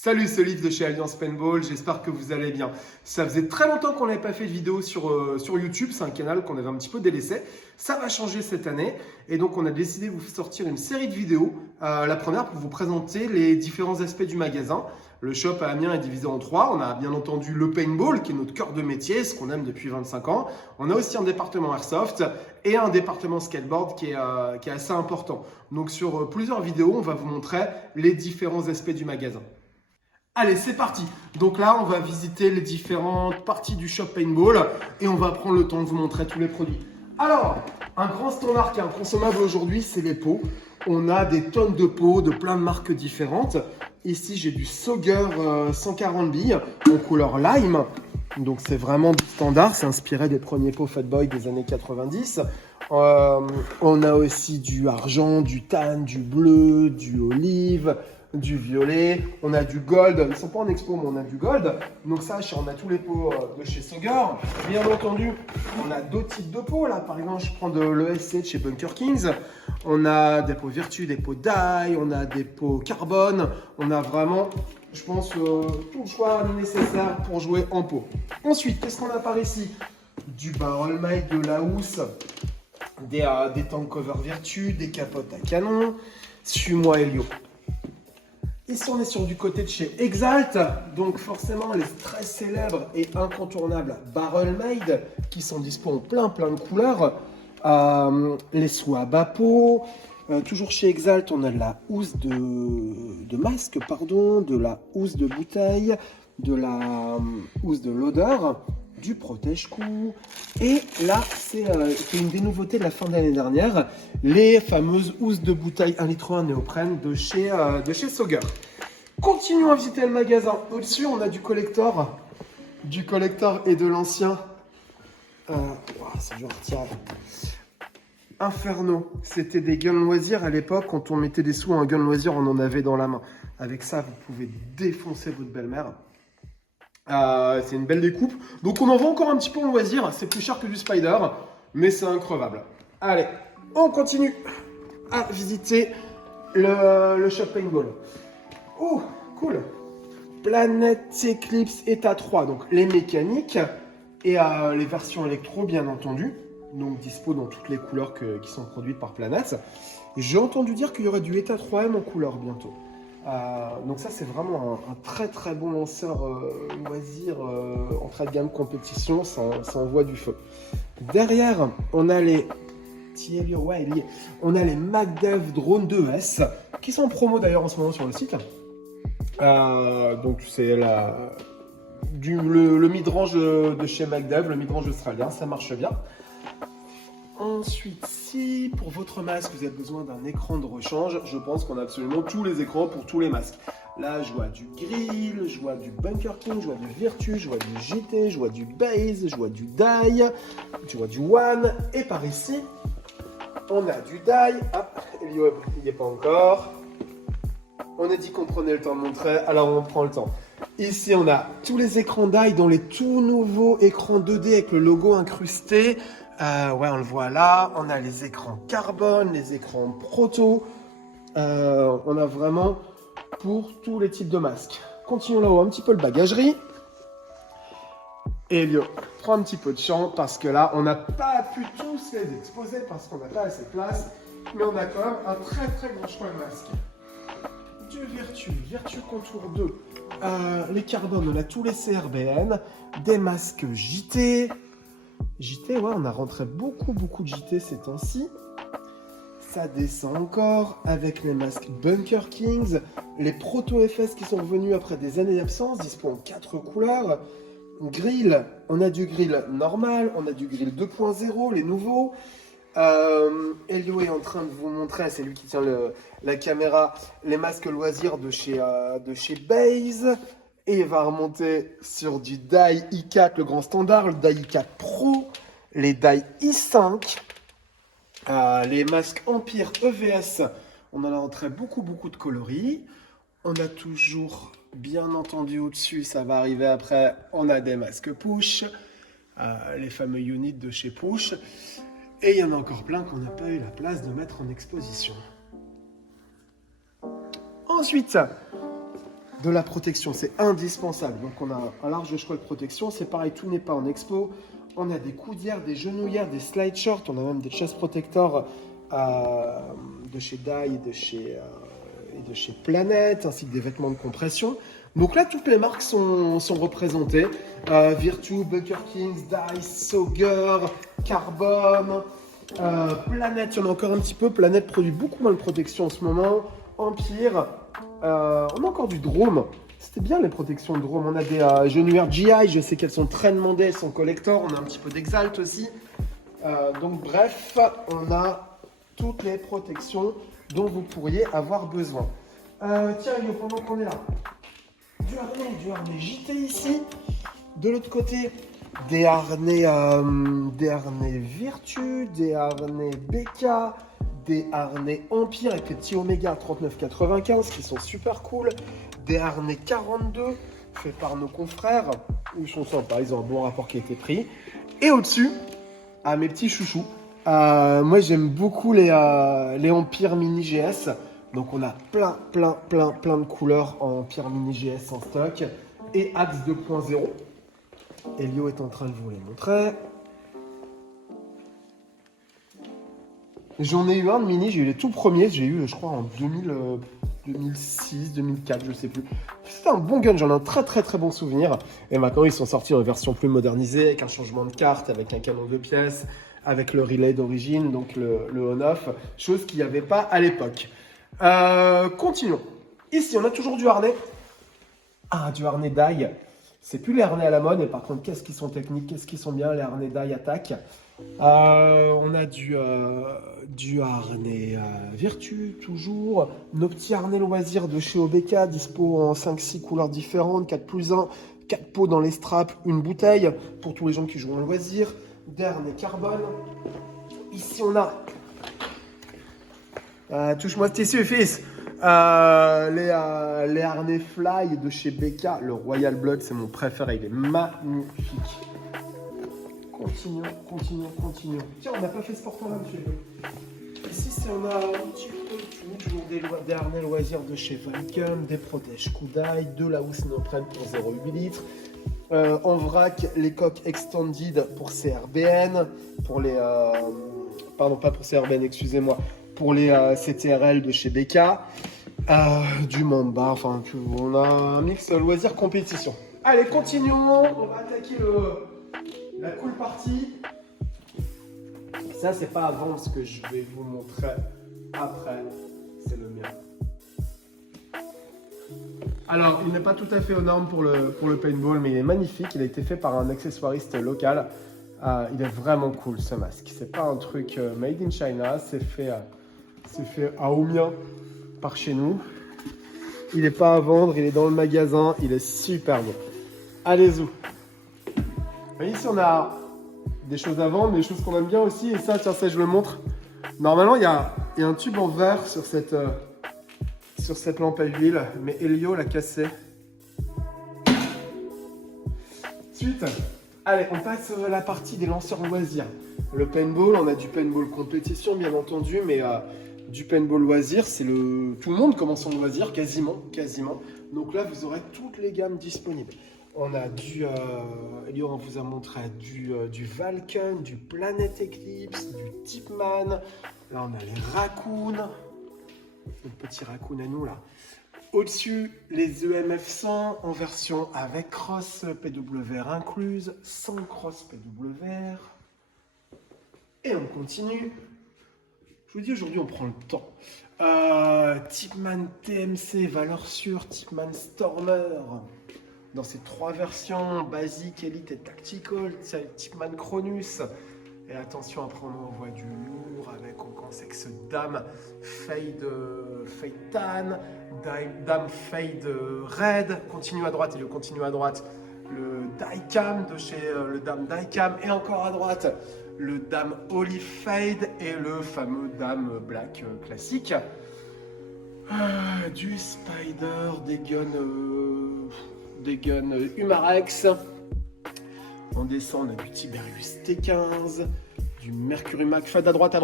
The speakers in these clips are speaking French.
Salut, c'est Olive de chez Alliance Paintball, j'espère que vous allez bien. Ça faisait très longtemps qu'on n'avait pas fait de vidéo sur YouTube, c'est un canal qu'on avait un petit peu délaissé. Ça va changer cette année et donc on a décidé de vous sortir une série de vidéos. La première pour vous présenter les différents aspects du magasin. Le shop à Amiens est divisé en trois. On a bien entendu le paintball qui est notre cœur de métier, ce qu'on aime depuis 25 ans. On a aussi un département airsoft et un département skateboard qui est assez important. Donc sur plusieurs vidéos, on va vous montrer les différents aspects du magasin. Allez, c'est parti. Donc là, on va visiter les différentes parties du shop paintball et on va prendre le temps de vous montrer tous les produits. Alors, un grand standard qui est inconsommable aujourd'hui, c'est les pots. On a des tonnes de pots de plein de marques différentes. Ici, j'ai du Sauger 140 billes en couleur lime. Donc, c'est vraiment du standard. C'est inspiré des premiers pots Fat Boy des années 90. On a aussi du argent, du tan, du bleu, du olive, du violet, on a du gold, ils ne sont pas en expo mais on a du gold, donc ça on a tous les pots de chez Sauger. Bien entendu on a d'autres types de pots, là par exemple je prends de l'ESC de chez Bunker Kings, on a des pots Virtu, des pots dye, on a des pots carbone, on a vraiment je pense tout le choix nécessaire pour jouer en pot. Ensuite qu'est-ce qu'on a par ici? Du barrel made, de la housse, des tank cover Virtu, des capotes à canon, suis-moi Helio. Ici, on est sur du côté de chez Exalt, donc forcément les très célèbres et incontournables Barrel Made qui sont dispo en plein de couleurs. Les soies à bas pot. Toujours chez Exalt, on a de la housse de masque, pardon, de la housse de bouteille, de la housse de l'odeur, du protège-cou. Et là, c'est une des nouveautés de la fin de l'année dernière, les fameuses housses de bouteille 1,1 litre néoprène de chez Sauger. Continuons à visiter le magasin. Au-dessus, on a du collector et de l'ancien. C'est dur à retirer. Inferno, c'était des guns loisirs à l'époque. Quand on mettait des sous à un gun loisir, on en avait dans la main. Avec ça, vous pouvez défoncer votre belle-mère. C'est une belle découpe. Donc on en vend encore un petit peu en loisir. C'est plus cher que du Spider, mais c'est increvable. Allez, on continue à visiter le shop paintball. Oh, cool. Planet Eclipse État 3, donc les mécaniques et les versions électro bien entendu. Donc dispo dans toutes les couleurs qui sont produites par Planet. J'ai entendu dire qu'il y aurait du État 3M en couleur bientôt. Donc ça c'est vraiment un très bon lanceur loisir entrée de gamme compétition, ça envoie du feu. Derrière on a les MacDev Drone 2S qui sont en promo d'ailleurs en ce moment sur le site. Donc c'est le mid-range de chez MacDev, le mid-range australien, ça marche bien. Ensuite, si pour votre masque vous avez besoin d'un écran de rechange, je pense qu'on a absolument tous les écrans pour tous les masques. Là, je vois du Grill, je vois du Bunker King, je vois du Virtu, je vois du JT, je vois du Base, je vois du Dye, je vois du One. Et par ici, on a du Dye. Hop, Elio, il n'y est pas encore. On a dit qu'on prenait le temps de montrer, alors on prend le temps. Ici, on a tous les écrans Dye dans les tout nouveaux écrans 2D avec le logo incrusté. On le voit là. On a les écrans carbone, les écrans proto. On a vraiment pour tous les types de masques. Continuons là-haut, un petit peu le bagagerie. Elio, prends un petit peu de champ parce que là, on n'a pas pu tous les exposer parce qu'on n'a pas assez de place. Mais on a quand même un très grand choix de masques. Du Virtu Contour 2, les carbones, on a tous les CRBN, des masques JT. JT, ouais, on a rentré beaucoup de JT ces temps-ci. Ça descend encore avec les masques Bunker Kings, les Proto FS qui sont revenus après des années d'absence, dispo en 4 couleurs. Grill, on a du grill normal, on a du grill 2.0, les nouveaux. Elio est en train de vous montrer, c'est lui qui tient la caméra, les masques loisirs de chez Base. Et il va remonter sur du Dye i4, le grand standard, le Dye i4 Pro, les Dye i5, les masques Empire EVS. On en a rentré beaucoup de coloris. On a toujours, bien entendu, au-dessus, ça va arriver après, on a des masques Push, les fameux units de chez Push. Et il y en a encore plein qu'on n'a pas eu la place de mettre en exposition. Ensuite, de la protection, c'est indispensable. Donc on a un large choix de protection, c'est pareil, tout n'est pas en expo. On a des coudières, des genouillères, des slide shorts, on a même des chest protectors de chez Dye et de chez Planet, ainsi que des vêtements de compression. Donc là, toutes les marques sont représentées. Virtue, Bunker Kings, Dye, Sauger, Carbon, Planet, il y en a encore un petit peu. Planet produit beaucoup moins de protection en ce moment. Empire, on a encore du Drome. C'était bien les protections de Drome. On a des genouillères GI, je sais qu'elles sont très demandées, elles sont collector. On a un petit peu d'Exalt aussi. Donc bref, on a toutes les protections dont vous pourriez avoir besoin. Tiens, Yo, pendant qu'on est là, du harnais JT ici. De l'autre côté, des harnais Virtue, des harnais BK, des harnais Empire avec les petits Omega 39,95 qui sont super cool. Des harnais 42 faits par nos confrères. Ils sont sympas, ils ont un bon rapport qui a été pris. Et au-dessus, mes petits chouchous. Moi, j'aime beaucoup les Empire Mini GS. Donc, on a plein de couleurs en Empire Mini GS en stock. Et Axe 2.0. Elio est en train de vous les montrer. J'en ai eu un de mini, j'ai eu les tout premiers. J'ai eu, je crois, en 2006, 2004, je sais plus. C'était un bon gun, j'en ai un très bon souvenir. Et maintenant, ils sont sortis en version plus modernisée, avec un changement de carte, avec un canon de pièces, avec le relay d'origine, donc le on-off, chose qu'il n'y avait pas à l'époque. Continuons. Ici, on a toujours du harnais. Du harnais Dye. C'est plus les harnais à la mode, mais par contre, qu'est-ce qu'ils sont techniques, qu'est-ce qu'ils sont bien, les harnais Dye Attack. On a du harnais Virtue, toujours. Nos petits harnais loisirs de chez OBK, dispo en 5-6 couleurs différentes, 4+1, 4 pots dans les straps, une bouteille, pour tous les gens qui jouent en loisir. Des harnais carbone. Ici, on a... touche-moi ce tissu, fils. Les harnais Fly de chez BK. Le Royal Blood, c'est mon préféré. Il est magnifique. Continuons. Tiens, on n'a pas fait ce portant là, monsieur. Ici, on a un petit peu tout. Toujours des harnais loisirs de chez Valcom, des protèges Kudai, de la housse Neoprène pour 0,8 litres. En vrac, les coques extended pour CRBN. Pour les... pardon, pas pour CRBN, excusez-moi. Pour les CTRL de chez BK. Du Mamba, enfin, on a un mix loisir compétition. Allez, continuons. On va attaquer la cool partie. Ça, c'est pas avant ce que je vais vous montrer après. C'est le mien. Alors, il n'est pas tout à fait aux normes pour le paintball, mais il est magnifique. Il a été fait par un accessoiriste local. Il est vraiment cool, ce masque. C'est pas un truc made in China. C'est fait à Oumien par chez nous. Il n'est pas à vendre. Il est dans le magasin. Il est super bon. Allez-y. Ici, on a des choses à vendre, mais des choses qu'on aime bien aussi. Et ça, tiens, ça, je vous le montre. Normalement, il y a un tube en verre sur cette lampe à huile, mais Elio l'a cassé. Ensuite, allez, on passe à la partie des lanceurs loisirs. Le paintball, on a du paintball compétition, bien entendu, mais du paintball loisir, c'est tout le monde commence en loisir, quasiment. Donc là, vous aurez toutes les gammes disponibles. On a Elio, on vous a montré du Valken, du Planet Eclipse, du Tipman. Là, on a les Raccoon. Notre petit Raccoon à nous, là. Au-dessus, les EMF 100 en version avec cross PWR incluse, sans cross PWR. Et on continue. Je vous dis, aujourd'hui, on prend le temps. Tipman TMC, valeur sûre, Tipman Stormer. Dans ces 3 versions, basique, elite et tactical, Tipman Cronus. Et attention, après on envoie du lourd avec, on commence avec ce Dame Fade Tan, Dame Fade Red, continue à droite, et le continue à droite, le Diecam de chez le Dame Diecam, et encore à droite, le Dame Olive Fade et le fameux Dame Black classique. Du Spider, des guns Humarex. On descend, on a du Tiberius T15, du Mercury McFad à droite.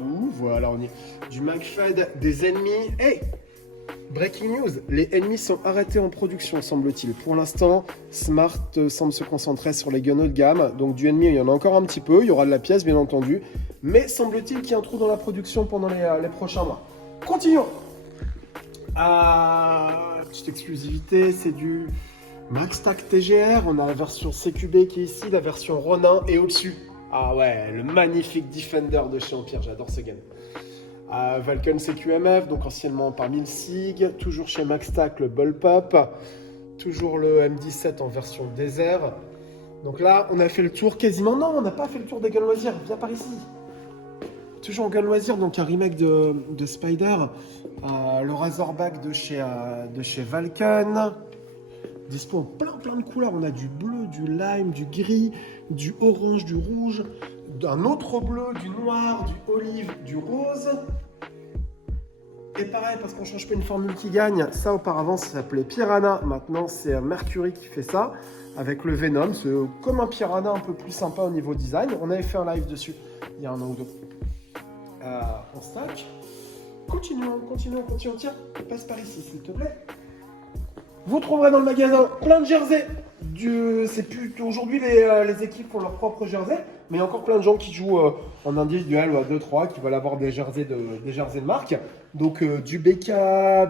Ouh, voilà, on est du McFad des ennemis. Hey, Breaking news, les ennemis sont arrêtés en production, semble-t-il. Pour l'instant, Smart semble se concentrer sur les guns haut de gamme. Donc du ennemi, il y en a encore un petit peu. Il y aura de la pièce, bien entendu. Mais semble-t-il qu'il y a un trou dans la production pendant les prochains mois. Continuons. Petite exclusivité, c'est du Maxtac TGR. On a la version CQB qui est ici, la version Ronin et au-dessus. Ah ouais, le magnifique Defender de chez Empire, j'adore ce gun. Vulcan CQMF, donc anciennement par 1000 SIG, toujours chez Maxtac le Bullpup, toujours le M17 en version désert. Donc là, on a fait le tour quasiment. Non, on n'a pas fait le tour des guns loisirs, viens par ici. Toujours en gun loisirs, donc un remake de Spider, le Razorback de chez Vulcan. Dispo en plein de couleurs, on a du bleu, du lime, du gris, du orange, du rouge, d'un autre bleu, du noir, du olive, du rose. Et pareil, parce qu'on ne change pas une formule qui gagne, ça auparavant ça s'appelait Piranha, maintenant c'est Mercury qui fait ça, avec le Venom, c'est comme un Piranha un peu plus sympa au niveau design. On avait fait un live dessus il y a un an ou deux. En stock. Continuons, tiens, passe par ici s'il te plaît. Vous trouverez dans le magasin plein de jerseys. C'est plus aujourd'hui les équipes font leur propre jersey, mais il y a encore plein de gens qui jouent en individuel ou à 2-3 qui veulent avoir des jerseys de marque. Donc du BK,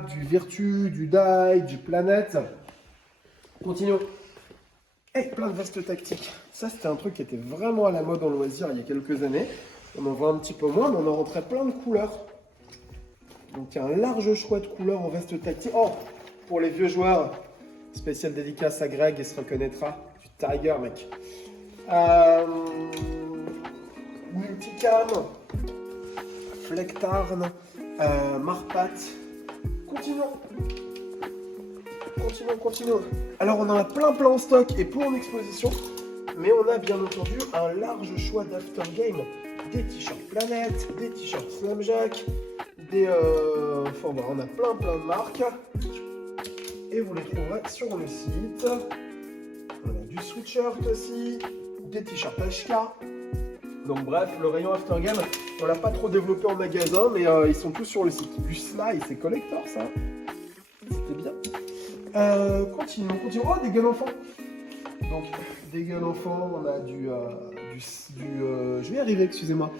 du Virtu, du Die, du Planet. Continuons. Et plein de vestes tactiques. Ça c'était un truc qui était vraiment à la mode en loisir il y a quelques années. On en voit un petit peu moins, mais on en rentrait plein de couleurs. Donc il y a un large choix de couleurs en veste tactique. Oh, pour les vieux joueurs, spécial dédicace à Greg, il se reconnaîtra. Du Tiger, mec. Multicam, Flectarn, Marpat. Continuons. Alors on en a plein en stock et peu en exposition, mais on a bien entendu un large choix d'aftergame. Des t-shirts Planète, des t-shirts Snapjack, enfin voilà, on a plein de marques. Et vous les trouverez sur le site. On a du sweatshirt aussi, des t-shirts HK. Donc bref, le rayon Aftergame, on l'a pas trop développé en magasin, mais ils sont tous sur le site. Du Sly, c'est collector ça. C'était bien. Continuons. Oh, des guns enfants. Donc des guns enfants, on a je vais y arriver, excusez-moi.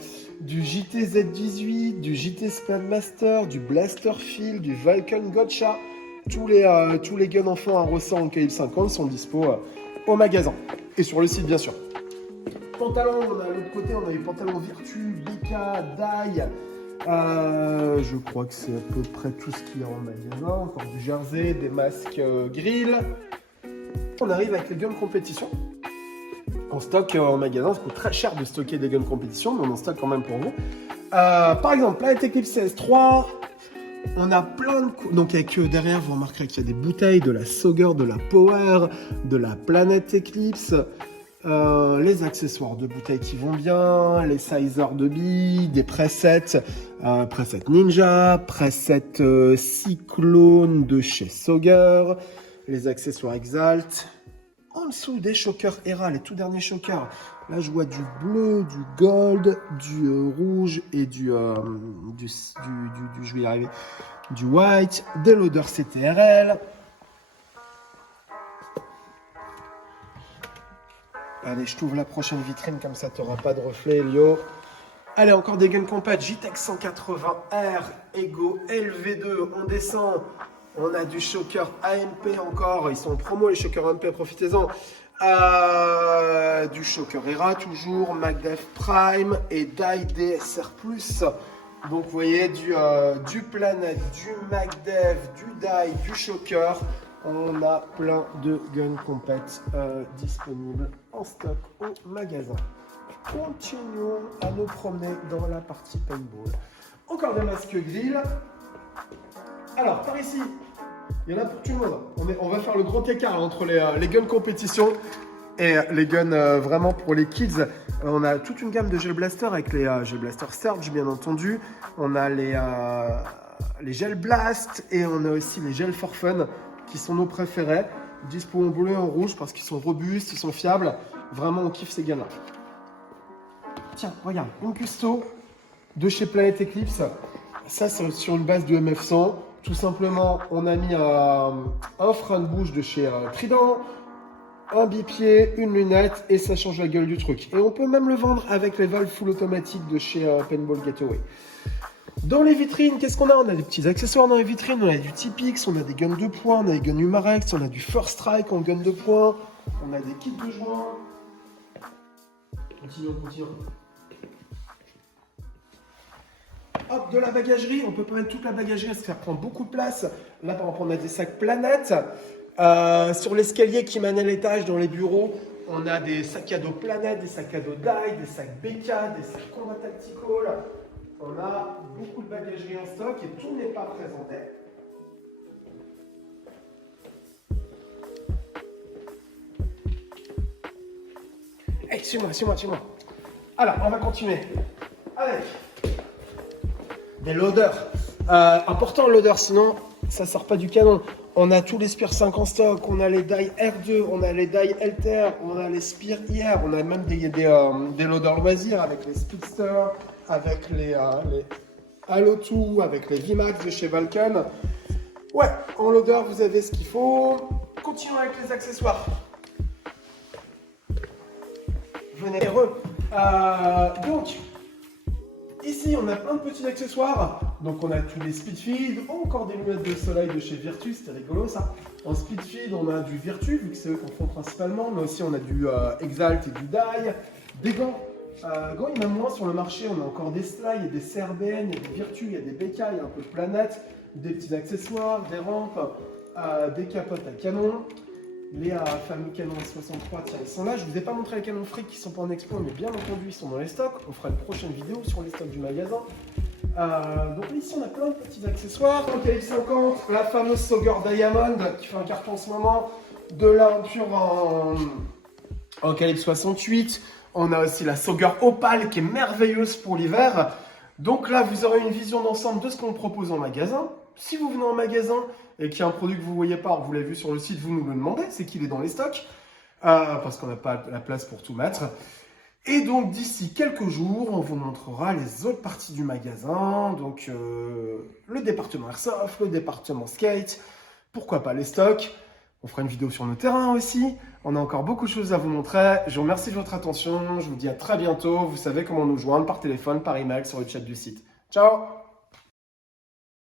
Du JT Z18, du JT Spammaster, du Blasterfield, du Vulcan Gotcha. Tous les guns enfants à ressort en calibre 50 sont dispo au magasin et sur le site bien sûr. Pantalon, on a à l'autre côté, on a les pantalons Virtu, BK, Die. Je crois que c'est à peu près tout ce qu'il y a en magasin. Encore du jersey, des masques grill. On arrive avec les guns compétition. En stock en magasin, ça coûte très cher de stocker des guns compétition, mais on en stocke quand même pour vous. Par exemple, Planet Eclipse CS3. On a plein de... Donc avec derrière, vous remarquerez qu'il y a des bouteilles de la Sauger, de la Power, de la Planet Eclipse, les accessoires de bouteilles qui vont bien, les sizers de billes, des presets, preset Ninja, preset Cyclone de chez Sauger, les accessoires Exalt. En dessous des shockers Hera, les tout derniers shockers. Là, je vois du bleu, du gold, du rouge et je vais y arriver, du white, des loaders CTRL. Allez, je t'ouvre la prochaine vitrine, comme ça, tu n'auras pas de reflet, Elio. Allez, encore des guns compact, JTEX 180R, Ego LV2, on descend. On a du shocker AMP encore, ils sont en promo les shockers AMP, profitez-en. Du shocker Hera toujours, MacDev Prime et Die DSR+. Donc vous voyez du Planet, du MacDev, du Die, du shocker. On a plein de guns compètes disponibles en stock au magasin. Continuons à nous promener dans la partie paintball. Encore des masques grill. Alors par ici, il y en a pour tout le monde. On va faire le grand écart entre les guns compétition et les guns vraiment pour les kids. On a toute une gamme de gel blaster avec les gel blaster Surge bien entendu. On a les gel blast et on a aussi les gel for fun qui sont nos préférés. Dispo en bleu et en rouge parce qu'ils sont robustes, ils sont fiables. Vraiment on kiffe ces guns là. Tiens, regarde, une custo de chez Planet Eclipse. Ça c'est sur une base du MF100. tout simplement, on a mis un frein de bouche de chez Trident, un bipied, une lunette et ça change la gueule du truc. Et on peut même le vendre avec les valves full automatiques de chez Paintball Gateway. Dans les vitrines, qu'est-ce qu'on a? On a des petits accessoires dans les vitrines, on a du Tipix, on a des guns de poing, on a des guns Umarex, on a du First Strike en gun de poing, on a des kits de joints. Continuons. Hop, de la bagagerie, on peut pas mettre toute la bagagerie parce que ça prend beaucoup de place. Là, par exemple, on a des sacs Planète. Sur l'escalier qui mène à l'étage, dans les bureaux, on a des sacs à dos Planète, des sacs à dos Dye, des sacs BK, des sacs Combat Tactical. On a beaucoup de bagagerie en stock et tout n'est pas présenté. Hey, suis-moi. Alors, on va continuer avec des loaders. Important le loader, sinon ça sort pas du canon. On a tous les Spear 5 en stock, on a les die R2, on a les die Alter, on a les Spear IR, on a même des loaders loisirs avec les Speedster, avec les Halo 2, avec les VMAX de chez Vulcan. Ouais, en loader vous avez ce qu'il faut. Continuons avec les accessoires. Venez heureux. Donc, ici, on a plein de petits accessoires. Donc, on a tous les speedfeed, encore des lunettes de soleil de chez Virtu, c'était rigolo ça. En speedfeed, on a du Virtu, vu que c'est eux qu'on font principalement, mais aussi on a du Exalt et du Dye. Des gants. Gants, il y en a moins sur le marché. On a encore des Sly, et des CRBN, il y a des Virtu, il y a des BK, il y a un peu de Planète, des petits accessoires, des rampes, des capotes à canon. Les fameux canons 63, tiens, ils sont là. Je ne vous ai pas montré les canons fric qui sont pas en expo, mais bien entendu, ils sont dans les stocks. On fera une prochaine vidéo sur les stocks du magasin. Donc ici, on a plein de petits accessoires. En calibre 50, la fameuse Sauger Diamond qui fait un carton en ce moment. De l'armature en calibre 68. On a aussi la Sauger Opal qui est merveilleuse pour l'hiver. Donc là, vous aurez une vision d'ensemble de ce qu'on propose en magasin. Si vous venez en magasin et qu'il y a un produit que vous ne voyez pas, vous l'avez vu sur le site, vous nous le demandez, c'est qu'il est dans les stocks, parce qu'on n'a pas la place pour tout mettre. Et donc d'ici quelques jours, on vous montrera les autres parties du magasin, donc le département Airsoft, le département Skate, pourquoi pas les stocks. On fera une vidéo sur nos terrains aussi. On a encore beaucoup de choses à vous montrer. Je vous remercie de votre attention. Je vous dis à très bientôt. Vous savez comment nous joindre par téléphone, par email, sur le chat du site. Ciao!